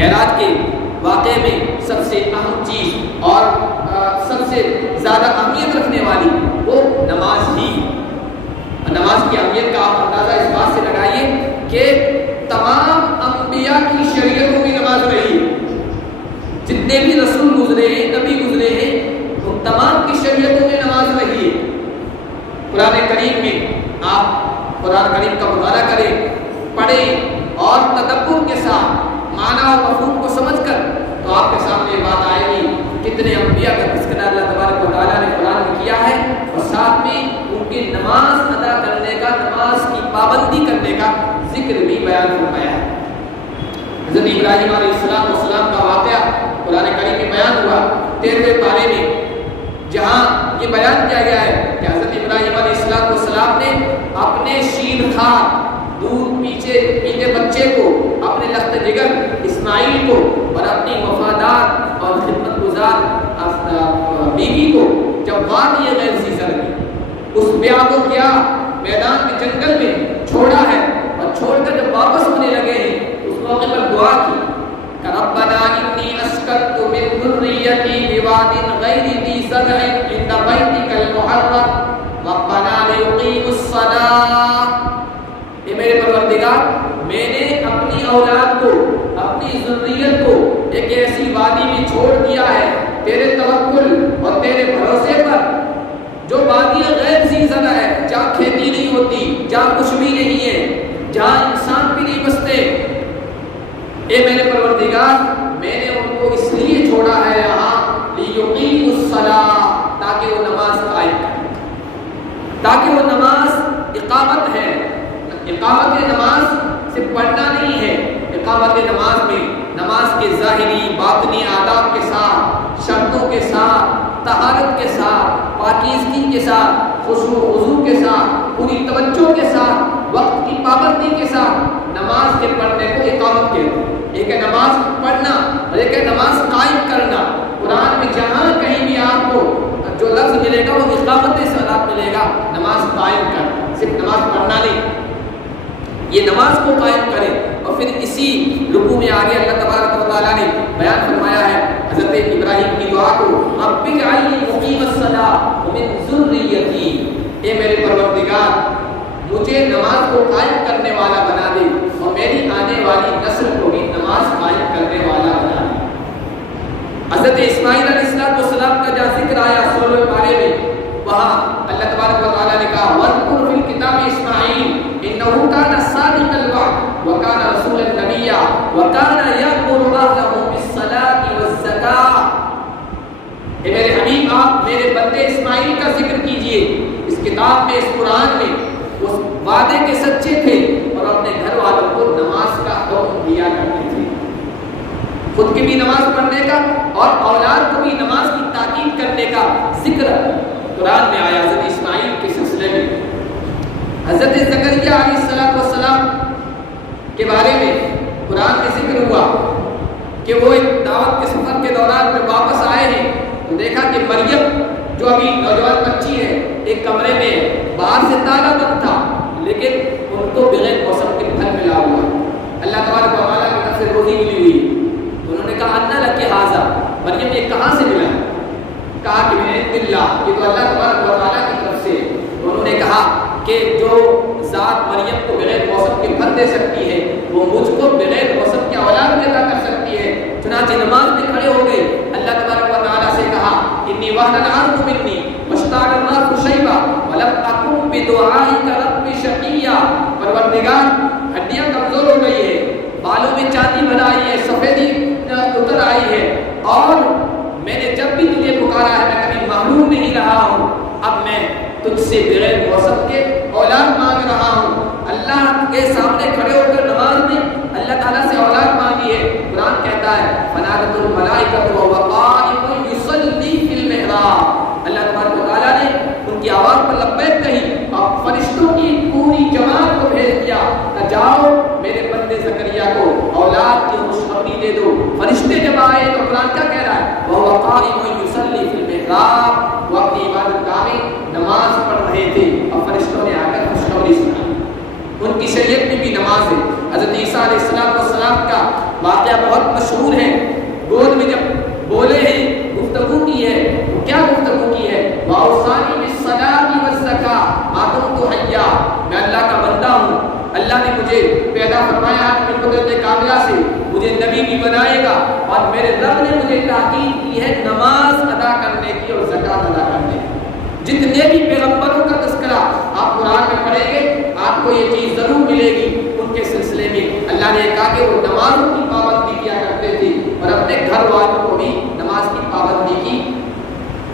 معراج کے واقعے میں سب سے اہم چیز اور سب سے زیادہ اہمیت رکھنے والی وہ نماز ہی. نماز کی اہمیت کا آپ اندازہ اس بات سے لگائیے کہ تمام انبیاء کی شریعتوں میں نماز رہی ہے. جتنے بھی رسول گزرے ہیں، نبی گزرے ہیں، ان تمام کی شریعتوں میں نماز رہی ہے. قرآن کریم میں آپ قرآن کریم کا مطالعہ کریں، پڑھیں اور تدبر کے ساتھ معنی اور مفہوم کو سمجھ کر تو آپ کے سامنے یہ بات آئے گی کتنے انبیاء کا تذکرہ اللہ تبارک و تعالیٰ نے قرآن میں کیا ہے، اور ساتھ میں ان کی نماز ادا کرنے کا، نماز کی پابندی کرنے کا ذکر بھی بیان فرمایا ہے. حضرت ابراہیم علیہ السلام کا واقعہ قرآن کریم میں بیان ہوا 13ویں پارے میں، جہاں یہ بیان کیا گیا ہے کہ حضرت ابراہیم علیہ السلام نے اپنے شیر خوار دودھ پیتے بچے کو، اپنے لخت جگر اسماعیل کو اور اپنی وفادار اور خدمت گزار بیوی کو جب وادی غیر ذی زرع میں اس بیابو کیا میدان کے جنگل میں چھوڑا ہے، اور چھوڑ کر جب واپس ہونے لگے ہیں اس موقع پر دعا کی کہ ربنا انی اسکنت من ذریتی بواد غیر ذی زرع عند بیتک المحرم ربنا لیقیموا الصلاۃ. اے میرے پروردگار، میں نے اپنی اولاد کو، اپنی ذریت کو ایک ایسی وادی میں چھوڑ دیا ہے تیرے توکل اور تیرے بھروسے پر، جو وادی غیر ذی زرع ہے، جہاں کھیتی نہیں ہوتی، جہاں کچھ بھی نہیں ہے، جہاں انسان بھی نہیں بستے. اے میرے پروردگار، میں نے ان کو اس لیے چھوڑا ہے یہاں لیقیموا الصلاۃ، تاکہ وہ نماز قائم کریں، تاکہ وہ نماز اقامت ہے. اقامت نماز صرف پڑھنا نہیں ہے، اقامت نماز میں نماز کے ظاہری باطنی آداب کے ساتھ، شرطوں کے ساتھ، طہارت کے ساتھ، پاکیزگی کے ساتھ، خشوع و خضوع کے ساتھ، پوری توجہ کے ساتھ، وقت کی پابندی کے ساتھ نماز کے پڑھنے کو اقامت کہتے ہیں. ایک ہے نماز پڑھنا اور ایک ہے نماز قائم کرنا. قرآن میں جہاں کہیں بھی آپ کو جو لفظ ملے گا وہ اقامت صلاۃ ملے گا، نماز قائم کرنا، صرف نماز پڑھنا نہیں. یہ نماز کو قائم کرے. اور پھر اسی رکوع میں آگے اللہ تبارک و تعالیٰ نے بیان فرمایا ہے حضرت ابراہیم کی دعا کو، رب اجعلنی مقیم الصلاۃ ومن ذریتی، اے میرے پروردگار مجھے نماز کو قائم کرنے والا بنا دے اور میری آنے والی نسل کو بھی نماز قائم کرنے والا بنا دے. حضرت اسماعیل علیہ السلام کا جہاں ذکر آیا 16ویں پارے میں، وہاں اللہ تبارک و تعالیٰ نے کہا وَاذْكُرْ فِي الْكِتَابِ إِسْمَاعِيلَ إِنَّهُ كَانَ صَادِقَ الْوَعْدِ وَكَانَ رَسُولًا نَبِيًّا وَكَانَ يَأْمُرُ أَهْلَهُ بِالصَّلَاةِ وَالزَّكَاةِ. اے میرے حبیب، آپ میرے بندے اسماعیل کا ذکر کیجئے. اس کتاب میں، اس قرآن میں اس وعدے کے سچے تھے اور اپنے گھر والوں کو نماز کا حکم دیا کرتے تھے، خود کی بھی نماز پڑھنے کا اور اولاد کو بھی نماز کی تاکید کرنے کا ذکر قرآن میں آیا. حضرت اسماعیل کے سلسلے میں حضرت زکریا علیہ السلام کے بارے میں قرآن میں ذکر ہوا کہ وہ ایک دعوت کے سفر کے دوران جب واپس آئے ہیں تو دیکھا کہ مریم جو ابھی نوجوان بچی ہے ایک کمرے میں، باہر سے تالا بند تھا لیکن ان کو بغیر موسم کے پھل ملا ہوا، اللہ تبارک و تعالیٰ کی طرف سے روزی ملی ہوئی. تو انہوں نے کہا انا لک ھذا، مریم یہ کہاں سے ملا؟ کہا کہ من عند اللہ، یہ تو اللہ تبارک و تعالیٰ کی طرف سے. انہوں نے کہا کہ جو ذات مریم کو بغیر موسم کے پھل دے سکتی ہے وہ مجھ کو بغیر موسم کے اولاد پیدا کر سکتی ہے. چنانچہ نماز میں کھڑے ہو گئے، اللہ تبارک و تعالیٰ سے کہا انی وہن العظم منی واشتعل الرأس شیبا ولم اکن بدعائک رب شقیا. پروردگار ہڈیاں کمزور ہو گئی ہے، بالوں میں چاندی بھر آئی ہے، سفیدی اتر آئی ہے، اور میں نے جب بھی تجھے پکارا ہے میں کبھی محروم نہیں رہا ہوں. اب میں تجھ سے بغیر موسم کے اولاد مانگ رہا ہوں. اللہ کے سامنے کھڑے ہو کر نماز میں اللہ تعالیٰ سے اولاد مانگی ہے. قرآن کہتا ہے فنادت الملائکۃ وهو قائم یصلی فی المحراب. اللہ تبارک و تعالیٰ نے ان کی آواز پر لبیک کہی اور فرشتوں کی پوری جماعت کو بھیج دیا کہ جاؤ میرے بندے زکریا کو اولاد کی خوشخبری دے دو. فرشتے جب آئے تو قرآن کیا کہہ رہا ہے وهو قائم یصلی فی المحراب. وہ اپنی عبادت گاہ میں نماز پڑھ رہے تھے اور فرشتوں نے آ کر خوشخبری سنائی. ان کی شریعت میں بھی نماز ہے. حضرت عیسیٰ علیہ السلام کا واقعہ بہت مشہور ہے، گود میں جب بولے ہیں، گفتگو کی ہے، کیا گفتگو کی ہے؟ وَأَوْصَانِي بِالصَّلَاةِ وَالزَّكَاةِ مَا دُمْتُ حَيًّا، میں اللہ کا بندہ ہوں، اللہ نے مجھے پیدا فرمایا اپنی قدرت کاملہ سے، مجھے نبی بھی بنائے گا، اور میرے رب نے مجھے تاکید کی ہے نماز ادا کرنے کی اور زکوٰۃ ادا کرنے کی۔ جتنے بھی پیغمبروں کا تذکرہ آپ قرآن میں پڑھیں گے آپ کو یہ چیز ضرور ملے گی، ان کے سلسلے میں اللہ نے کہا کہ وہ نمازوں کی پابندی کیا کرتے تھے اور اپنے گھر والوں کو بھی نماز کی پابندی کی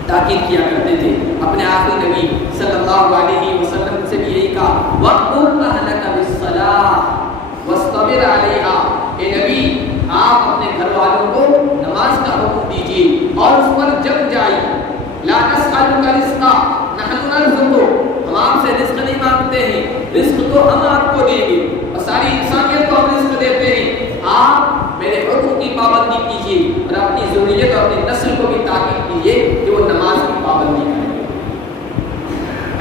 تاکید کیا کرتے تھے۔ اپنے آخری نبی صلی اللہ علیہ وسلم سے بھی یہی کہا وَأْمُرْ أَهْلَكَ بِالصَّلَاةِ وَاصْطَبِرْ عَلَيْهَا، اے نبی آپ اپنے گھر والوں کو نماز کا حکم دیجیے اور اس پر جم جائیے۔ لا نسألك رزقا نحن نرزقك، ہم آپ سے رزق نہیں مانگتے ہیں، رزق تو ہم آپ کو دیں گے، اور ساری انسانیت کو ہم رزق دیتے ہیں، آپ میرے حکم کی پابندی کیجیے اور اپنی ضروریت اور اپنی نسل کو بھی تاکید کیجیے کہ وہ نماز کی پابندی کریں۔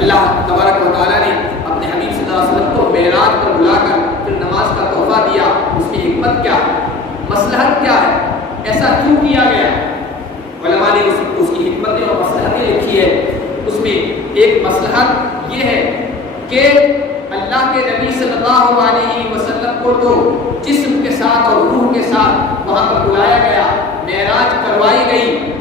اللہ تبارک و تعالیٰ نے اپنے حبیب صلی اللہ علیہ وسلم کو معراج پر بلا کر پھر نماز کا تحفہ دیا، اس کی حکمت کیا ہے، مصلحت کیا ہے، ایسا کیوں کیا گیا؟ علماء نے اس کی حکمتیں اور مصلحتیں لکھی ہے۔ اس میں ایک مصلحت یہ ہے کہ اللہ کے نبی صلی اللہ علیہ وسلم کو تو جسم کے ساتھ اور روح کے ساتھ وہاں پر بلایا گیا، معراج کروائی گئی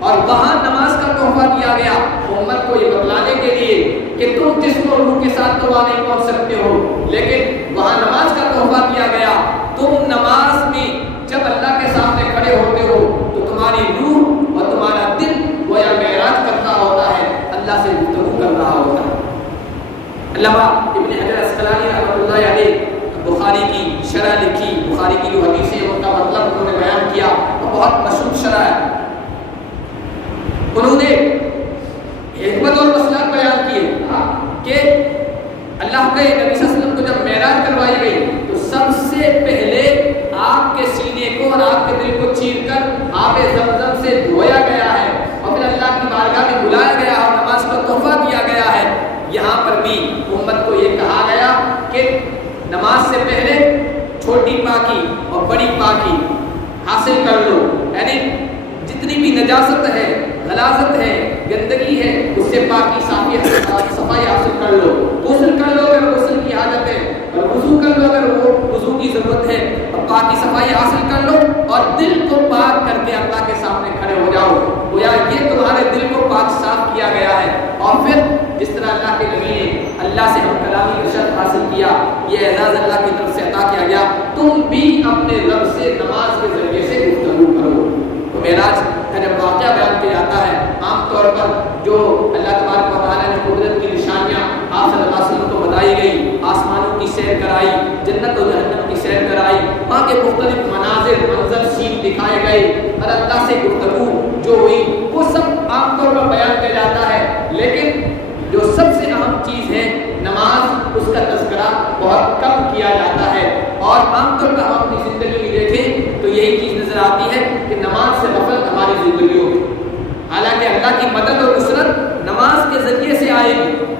اور وہاں نماز کا تحفہ دیا گیا امت کو یہ بتلانے کے لیے کہ تم جسم اور روح کے ساتھ تو وہاں نہیں پہنچ سکتے ہو، لیکن وہاں نماز کا تحفہ دیا گیا۔ تم نماز میں جب اللہ کے سامنے کھڑے ہوتے ہو تو تمہاری روح اور تمہارا دل گویا معراج کرتا ہوتا ہے، اللہ سے گفتگو کر رہا ہوتا ہے۔ علامہ ابن حجر عسقلانی رحمۃ اللہ علیہ بخاری کی شرح لکھی، بخاری کی جو حدیثیں ان کا مطلب انہوں نے بیان کیا، وہ بہت مشہور شرح ہے۔ انہوں نے حکمت اور مصلحت بیان کی کہ اللہ کے نبی صلی اللہ علیہ وسلم کو جب معراج کروائی گئی تو سب سے پہلے آپ کے سینے کو اور آپ کے دل کو چیر کر آب زمزم سے دھویا گیا ہے اور پھر اللہ کی بارگاہ میں بلایا گیا اور نماز کا تحفہ دیا گیا ہے۔ یہاں پر بھی امت کو یہ کہا گیا کہ نماز سے پہلے چھوٹی پاکی اور بڑی پاکی حاصل کر لو، یعنی جتنی بھی نجاست ہے، غلاظت ہے، گندگی ہے، اس سے پاکی صفائی حاصل کر لو، غسل کر لو اگر غسل کی حاجت ہے، اور وضو کر لو اگر وہ وضو کی ضرورت ہے، اور پاکی صفائی حاصل کر لو اور دل کو پاک کر کے اللہ کے سامنے کھڑے ہو جاؤ، گویا یہ تمہارے دل کو پاک صاف کیا گیا ہے۔ اور پھر جس طرح اللہ کے نبی نے اللہ سے ہم کلامی ارشاد حاصل کیا، یہ اعزاز اللہ کی طرف سے عطا کیا گیا، تم بھی اپنے رب سے نماز کے ذریعے سے گفتگو کرو۔ تو معراج کا جب واقعہ بیان کیا جاتا ہے، عام طور پر جو اللہ تبارک و تعالیٰ نے قدرت کی نشانیاں آپ صلی اللہ علیہ وسلم کو بتائی گئی، آسمانوں کی سیر کرائی، جنت و جہنم کی سیر کرائی، وہاں کے مختلف منظر سین دکھائے گئے اور اللہ سے گفتگو جو ہوئی وہ سب عام طور پر بیان کیا جاتا ہے، لیکن جو سب سے اہم چیز ہے نماز، اس کا تذکرہ بہت کم کیا جاتا ہے۔ اور عام طور پر ہم اپنی زندگی میں دیکھیں تو یہی چیز نظر آتی ہے کہ نماز سے غفلت ہماری زندگیوں میں، حالانکہ اللہ کی مدد اور نصرت نماز کے ذریعے سے آئے گی،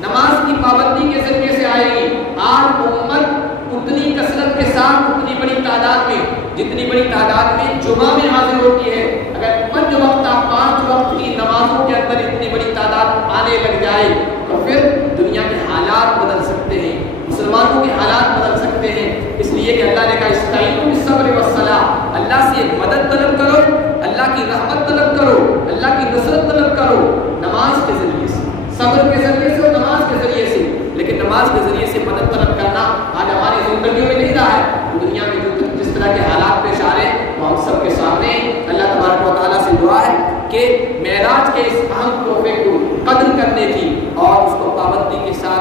نماز کی پابندی کے ذریعے سے آئے گی۔ آج امت اتنی کثرت کے ساتھ اتنی بڑی تعداد میں، جتنی بڑی تعداد میں جمعہ میں حاضر ہوتی ہے، اگر 5 وقت کی نمازوں کے اندر اتنی بڑی تعداد آنے لگ جائے تو پھر دنیا کے حالات بدل سکتے ہیں، مسلمانوں کے حالات بدل سکتے ہیں۔ اس لیے کہ اللہ نے کہا استعینوا بالصبر والصلاۃ، اللہ سے مدد طلب کرو، اللہ کی رحمت طلب کرو، اللہ کی نصرت طلب کرو نماز کے ذریعے سے، صبر کے ذریعے سے اور نماز کے ذریعے سے۔ لیکن نماز کے ذریعے سے مدد طلب کرنا آج ہماری زندگیوں میں نہیں رہا ہے۔ دنیا میں جس طرح کے حالات پیش آ رہے ہیں وہ ہم سب کے سامنے، اللہ تبارک و تعالیٰ سے دعا ہے کہ معراج کے اس اہم تحفے کو قدر کرنے کی اور اس کو پابندی کے ساتھ